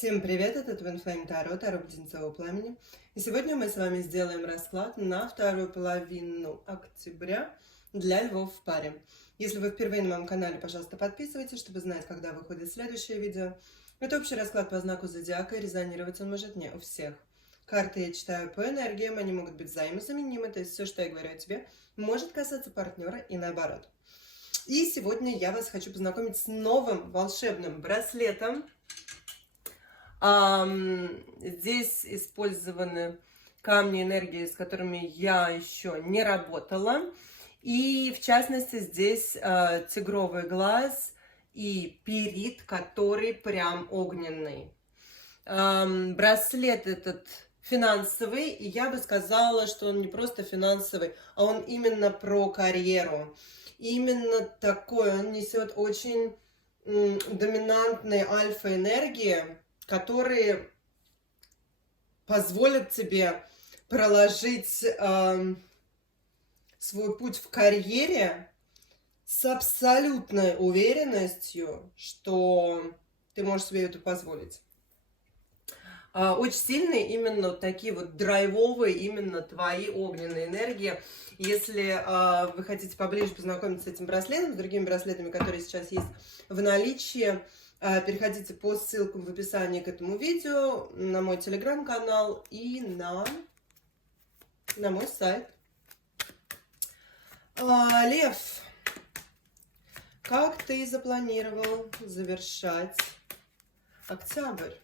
Всем привет, это Twin Flame Таро, Таро Близнецового Пламени. И сегодня мы с вами сделаем расклад на вторую половину октября для львов в паре. Если вы впервые на моем канале, пожалуйста, подписывайтесь, чтобы знать, когда выходит следующее видео. Это общий расклад по знаку зодиака, и резонировать он может не у всех. Карты я читаю по энергиям, они могут быть взаимозаменимы, то есть все, что я говорю о тебе, может касаться партнера и наоборот. И сегодня я вас хочу познакомить с новым волшебным браслетом. Здесь использованы камни энергии, с которыми я еще не работала. И в частности здесь тигровый глаз и пирит, который прям огненный. Браслет этот финансовый, и я бы сказала, что он не просто финансовый, а он именно про карьеру. Именно такой, он несет очень доминантные альфа-энергии, которые позволят тебе проложить свой путь в карьере с абсолютной уверенностью, что ты можешь себе это позволить. Очень сильные именно такие вот драйвовые, именно твои огненные энергии. Если вы хотите поближе познакомиться с этим браслетом, с другими браслетами, которые сейчас есть в наличии, переходите по ссылкам в описании к этому видео, на мой телеграм-канал и на мой сайт. Лев, как ты запланировал завершать октябрь?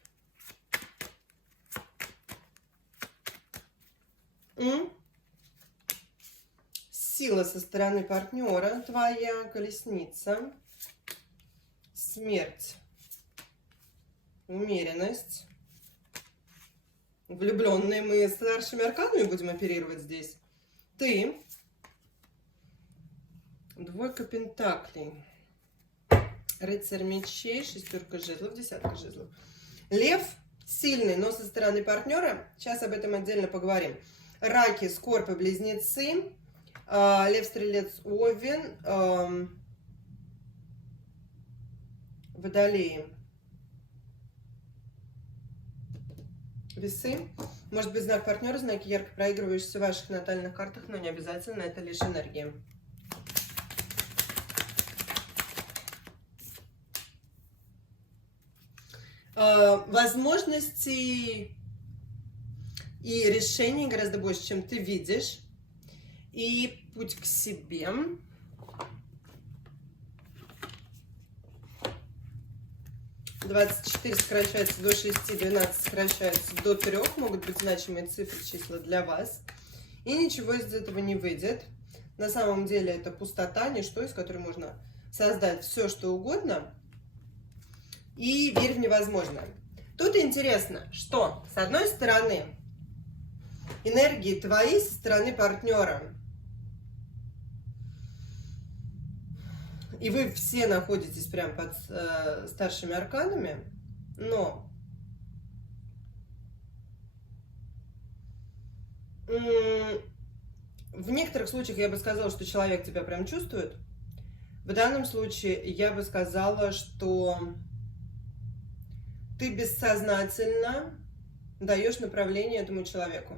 Сила со стороны партнера, твоя колесница, смерть, умеренность. Влюбленные мы старшими арканами будем оперировать здесь. Ты. Двойка пентаклей. Рыцарь мечей, шестерка жезлов, десятка жезлов. Лев сильный, но со стороны партнера. Сейчас об этом отдельно поговорим. Раки, скорпы, близнецы. Лев, стрелец, овен. Водолеи. Весы. Может быть, знак партнера, знаки ярко проигрывающиеся в ваших натальных картах, но не обязательно, это лишь энергия. Возможностей и решений гораздо больше, чем ты видишь. И путь к себе. (24) сокращается до 6, 12 сокращается до 3. Могут быть значимые цифры, числа для вас. И ничего из этого не выйдет. На самом деле это пустота, ничто, из которой можно создать все, что угодно. И верь в невозможное. Тут интересно, что с одной стороны энергии твои со стороны партнера. И вы все находитесь прям под старшими арканами, но в некоторых случаях я бы сказала, что человек тебя прям чувствует. В данном случае я бы сказала, что ты бессознательно даешь направление этому человеку.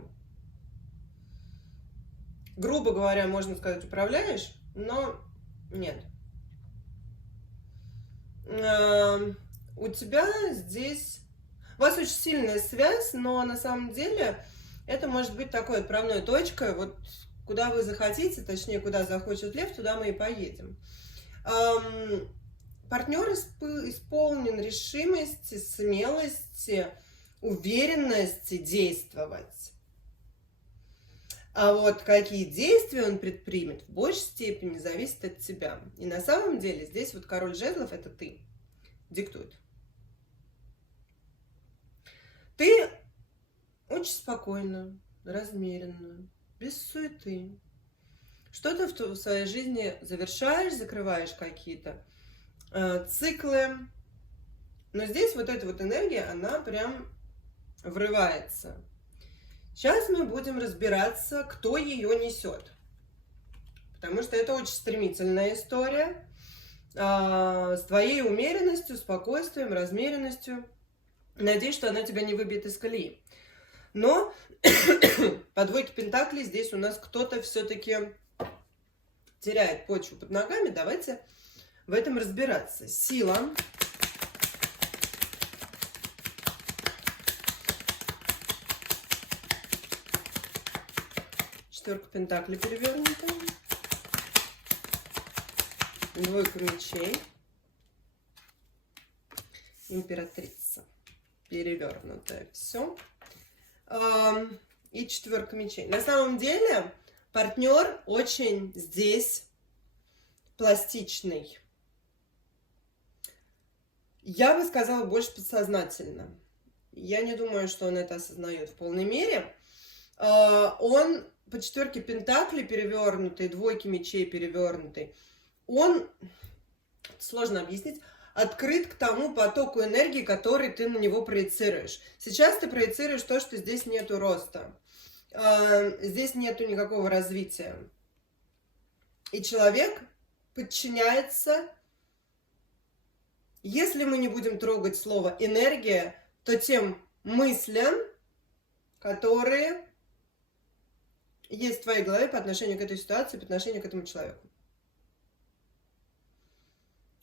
Грубо говоря, можно сказать, управляешь, но нет. У тебя здесь... У вас очень сильная связь, но на самом деле это может быть такой отправной точкой. Вот куда вы захотите, точнее, куда захочет лев, туда мы и поедем. Партнер исполнен решимости, смелости, уверенности действовать. А вот какие действия он предпримет, в большей степени зависит от тебя. И на самом деле здесь вот король жезлов — это ты, диктует. Ты очень спокойно, размеренно, без суеты. Что-то в своей жизни завершаешь, закрываешь какие-то циклы. Но здесь вот эта вот энергия, она прям врывается. Сейчас мы будем разбираться, кто ее несет. Потому что это очень стремительная история. С твоей умеренностью, спокойствием, размеренностью. Надеюсь, что она тебя не выбьет из колеи. Но по двойке пентаклей здесь у нас кто-то все-таки теряет почву под ногами. Давайте в этом разбираться. Сила. Четверка пентаклей перевернута. Двойка мечей. Императрица. Перевернутая. Все. И четверка мечей. На самом деле партнер очень здесь пластичный. Я бы сказала, больше подсознательно. Я не думаю, что он это осознает в полной мере. Он по четверке пентаклей перевернутый, двойке мечей перевернутый. Он, сложно объяснить, открыт к тому потоку энергии, который ты на него проецируешь. Сейчас ты проецируешь то, что здесь нету роста. Здесь нету никакого развития. И человек подчиняется. Если мы не будем трогать слово «энергия», то тем мыслям, которые есть в твоей голове по отношению к этой ситуации, по отношению к этому человеку.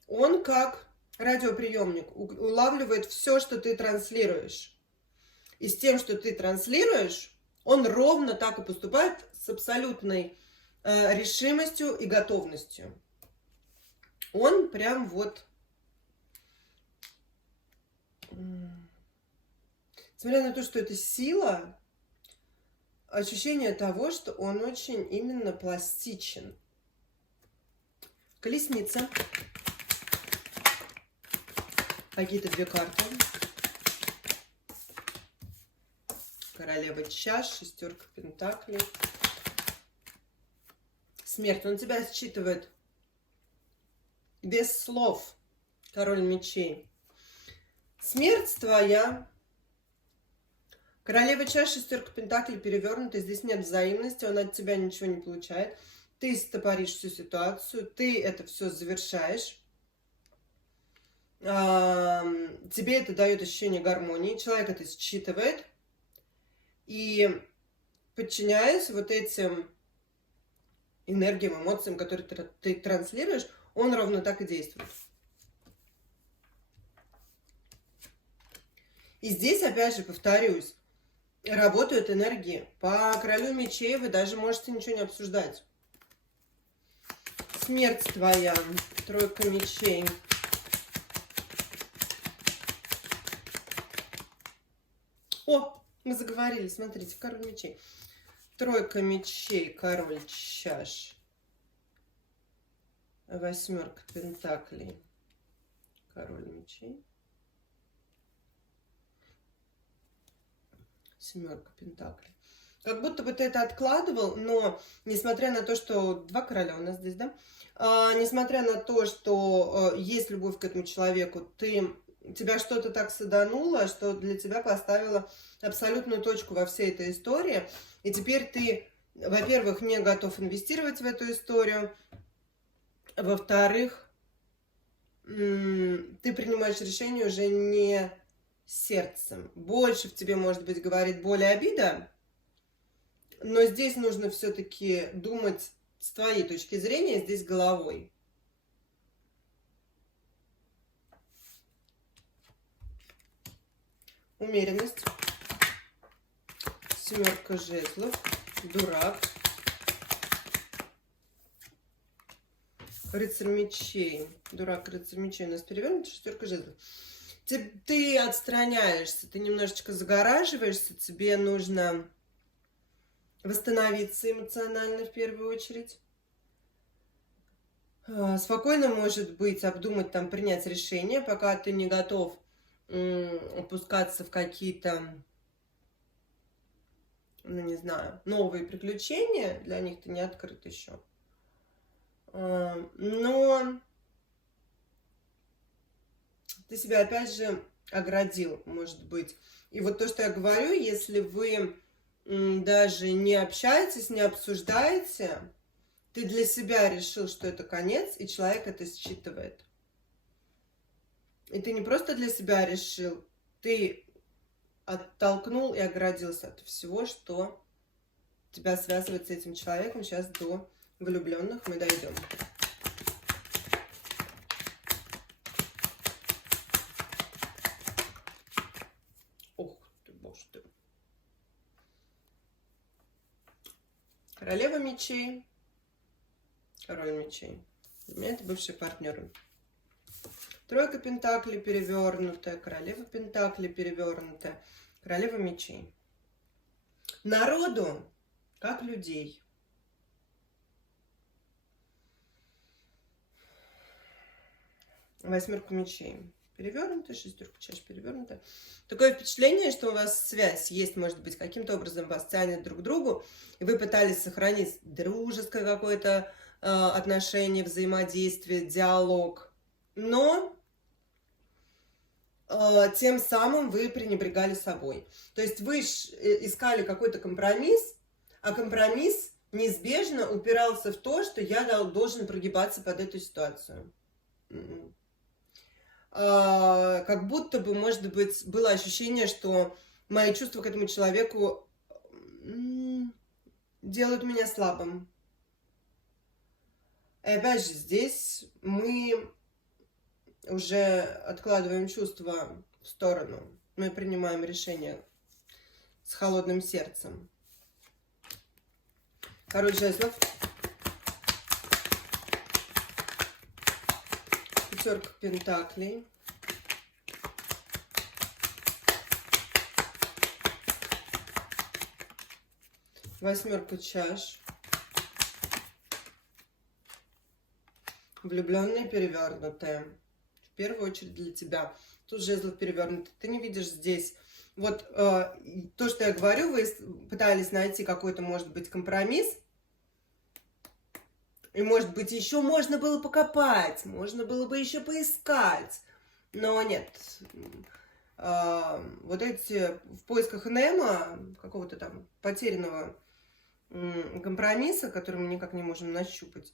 Он как радиоприемник улавливает все, что ты транслируешь. И с тем, что ты транслируешь, он ровно так и поступает с абсолютной решимостью и готовностью. Он прям вот... Несмотря на то, что это сила, ощущение того, что он очень именно пластичен. Колесница. Какие-то две карты. Королева чаш, шестерка пентаклей. Смерть. Он тебя считывает без слов. Король мечей. Смерть твоя. Королева чаш, шестерка пентаклей перевернута. Здесь нет взаимности. Он от тебя ничего не получает. Ты стопоришь всю ситуацию. Ты это все завершаешь. Тебе это дает ощущение гармонии. Человек это считывает. И подчиняясь вот этим энергиям, эмоциям, которые ты транслируешь, он ровно так и действует. И здесь, опять же, повторюсь, работают энергии. По королю мечей вы даже можете ничего не обсуждать. Смерть твоя, тройка мечей. О, мы заговорили, смотрите, король мечей. Тройка мечей, король чаш. Восьмерка пентаклей, король мечей. Семерка пентаклей. Как будто бы ты это откладывал, но несмотря на то, что два короля у нас здесь, да? Несмотря на то, что есть любовь к этому человеку, тебя что-то так садануло, что для тебя поставило абсолютную точку во всей этой истории. И теперь ты, во-первых, не готов инвестировать в эту историю. Во-вторых, ты принимаешь решение уже не сердцем. Больше в тебе, может быть, говорит боль и обида. Но здесь нужно все-таки думать с твоей точки зрения, здесь головой. Умеренность. Семерка жезлов. Дурак. Рыцарь мечей. Дурак, рыцарь мечей у нас перевернут. Шестерка жезлов. Ты отстраняешься, ты немножечко загораживаешься. Тебе нужно восстановиться эмоционально в первую очередь. Спокойно, может быть, обдумать, там, принять решение, пока ты не готов опускаться в какие-то, ну, не знаю, новые приключения. Для них ты не открыт еще. Но ты себя, опять же, оградил, может быть. И вот то, что я говорю, если вы даже не общаетесь, не обсуждаете, ты для себя решил, что это конец, и человек это считывает. И ты не просто для себя решил, ты оттолкнул и оградился от всего, что тебя связывает с этим человеком. Сейчас до влюбленных мы дойдем. Ух ты, боже ты. Королева мечей, король мечей. Для меня это бывшие партнеры. Тройка пентаклей перевернутая, королева пентаклей перевернутая, королева мечей. Народу, как людей. Восьмерка мечей перевернутая, шестерка чаш перевернутая. Такое впечатление, что у вас связь есть, может быть, каким-то образом вас тянет друг к другу, и вы пытались сохранить дружеское какое-то отношение, взаимодействие, диалог, но тем самым вы пренебрегали собой. То есть вы искали какой-то компромисс, а компромисс неизбежно упирался в то, что я должен прогибаться под эту ситуацию. Как будто бы, может быть, было ощущение, что мои чувства к этому человеку делают меня слабым. И опять же, здесь мы уже откладываем чувства в сторону. Мы принимаем решение с холодным сердцем. Король жезлов. Пятерка пентаклей. Восьмерка чаш. Влюбленные перевернутые. В первую очередь для тебя. Тут жезлов перевернутый. Ты не видишь здесь. Вот то, что я говорю, вы пытались найти какой-то, может быть, компромисс. И, может быть, еще можно было покопать. Можно было бы еще поискать. Но нет. Вот эти в поисках Немо, какого-то там потерянного компромисса, который мы никак не можем нащупать,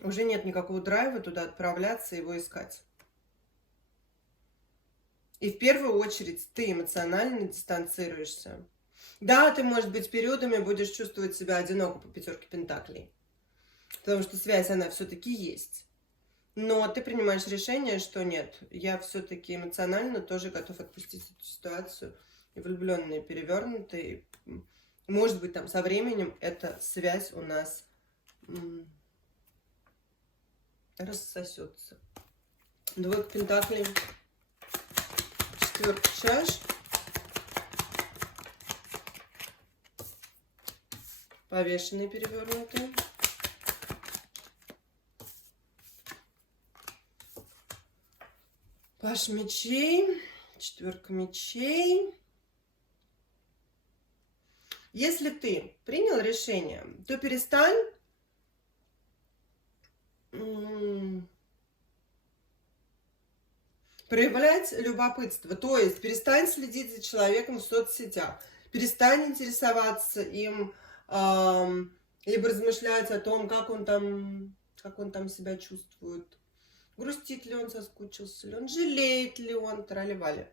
уже нет никакого драйва туда отправляться и его искать. И в первую очередь ты эмоционально дистанцируешься. Да, ты, может быть, периодами будешь чувствовать себя одиноко по пятерке пентаклей. Потому что связь, она все-таки есть. Но ты принимаешь решение, что нет, я все-таки эмоционально тоже готов отпустить эту ситуацию. И влюбленные перевернутые. Может быть, там со временем эта связь у нас рассосется. Двойка пентаклей. Четверка чаш. Повешенные перевернутые. Паш мечей. Четверка мечей. Если ты принял решение, то перестань проявлять любопытство. То есть перестань следить за человеком в соцсетях. Перестань интересоваться им, либо размышлять о том, как он там себя чувствует. Грустит ли он, соскучился ли он, жалеет ли он, трали-вали.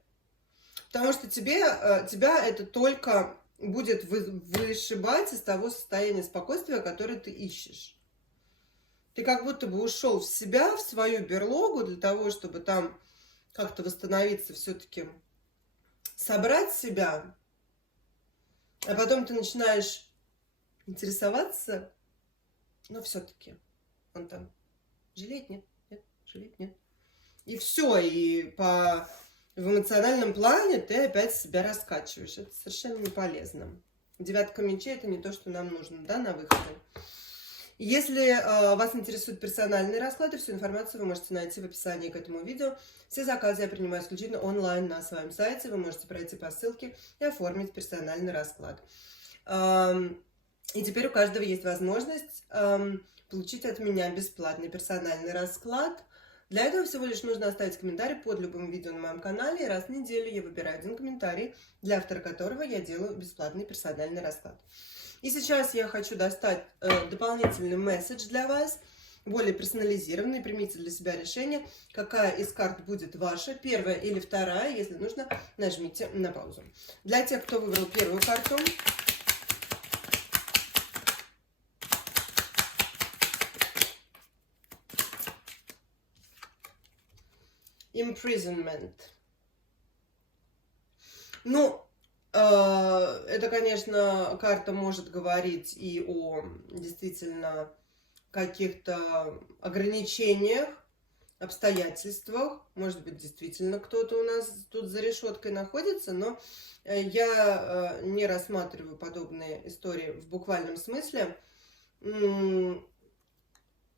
Потому что тебя это только будет вышибать из того состояния спокойствия, которое ты ищешь. Ты как будто бы ушел в себя, в свою берлогу, для того, чтобы там как-то восстановиться, все-таки собрать себя. А потом ты начинаешь интересоваться, но все-таки он там жалеет, нет, жалеет, нет. И все, и в эмоциональном плане ты опять себя раскачиваешь. Это совершенно не полезно. Девятка мечей — это не то, что нам нужно, да, на выходе. Если вас интересуют персональные расклады, всю информацию вы можете найти в описании к этому видео. Все заказы я принимаю исключительно онлайн на своем сайте. Вы можете пройти по ссылке и оформить персональный расклад. И теперь у каждого есть возможность получить от меня бесплатный персональный расклад. Для этого всего лишь нужно оставить комментарий под любым видео на моем канале. И раз в неделю я выбираю один комментарий, для автора которого я делаю бесплатный персональный расклад. И сейчас я хочу достать дополнительный месседж для вас. более персонализированный. Примите для себя решение, какая из карт будет ваша, первая или вторая. Если нужно, нажмите на паузу. Для тех, кто выбрал первую карту, imprisonment. Ну, это, конечно, карта может говорить и о действительно каких-то ограничениях, обстоятельствах. Может быть, действительно кто-то у нас тут за решеткой находится, но я не рассматриваю подобные истории в буквальном смысле.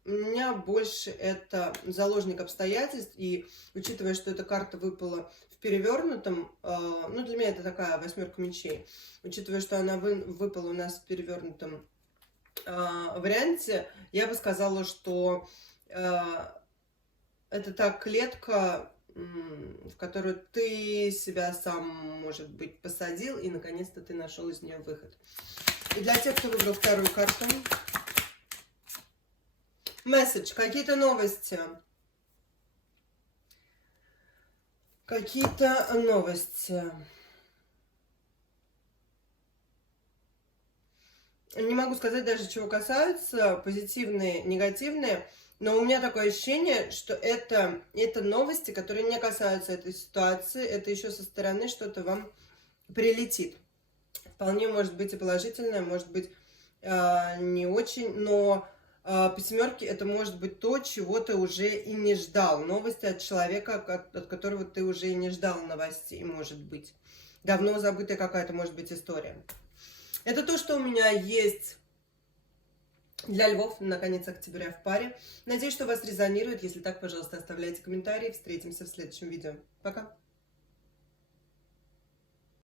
У меня больше это заложник обстоятельств, и учитывая, что эта карта выпала в перевернутом, ну, для меня это такая восьмерка мечей, учитывая, что она выпала у нас в перевернутом варианте, я бы сказала, что это та клетка, в которую ты себя сам, может быть, посадил, и наконец-то ты нашел из нее выход. И для тех, кто выбрал вторую карту, месседж, какие-то новости. Какие-то новости. Не могу сказать даже, чего касаются, позитивные, негативные, но у меня такое ощущение, что это новости, которые не касаются этой ситуации, это еще со стороны что-то вам прилетит. Вполне может быть и положительное, может быть не очень, но по семерке это может быть то, чего ты уже и не ждал. Новости от человека, от которого ты уже и не ждал новостей, может быть. Давно забытая какая-то, может быть, история. Это то, что у меня есть для львов на конец октября в паре. Надеюсь, что вас резонирует. Если так, пожалуйста, оставляйте комментарии. Встретимся в следующем видео. Пока!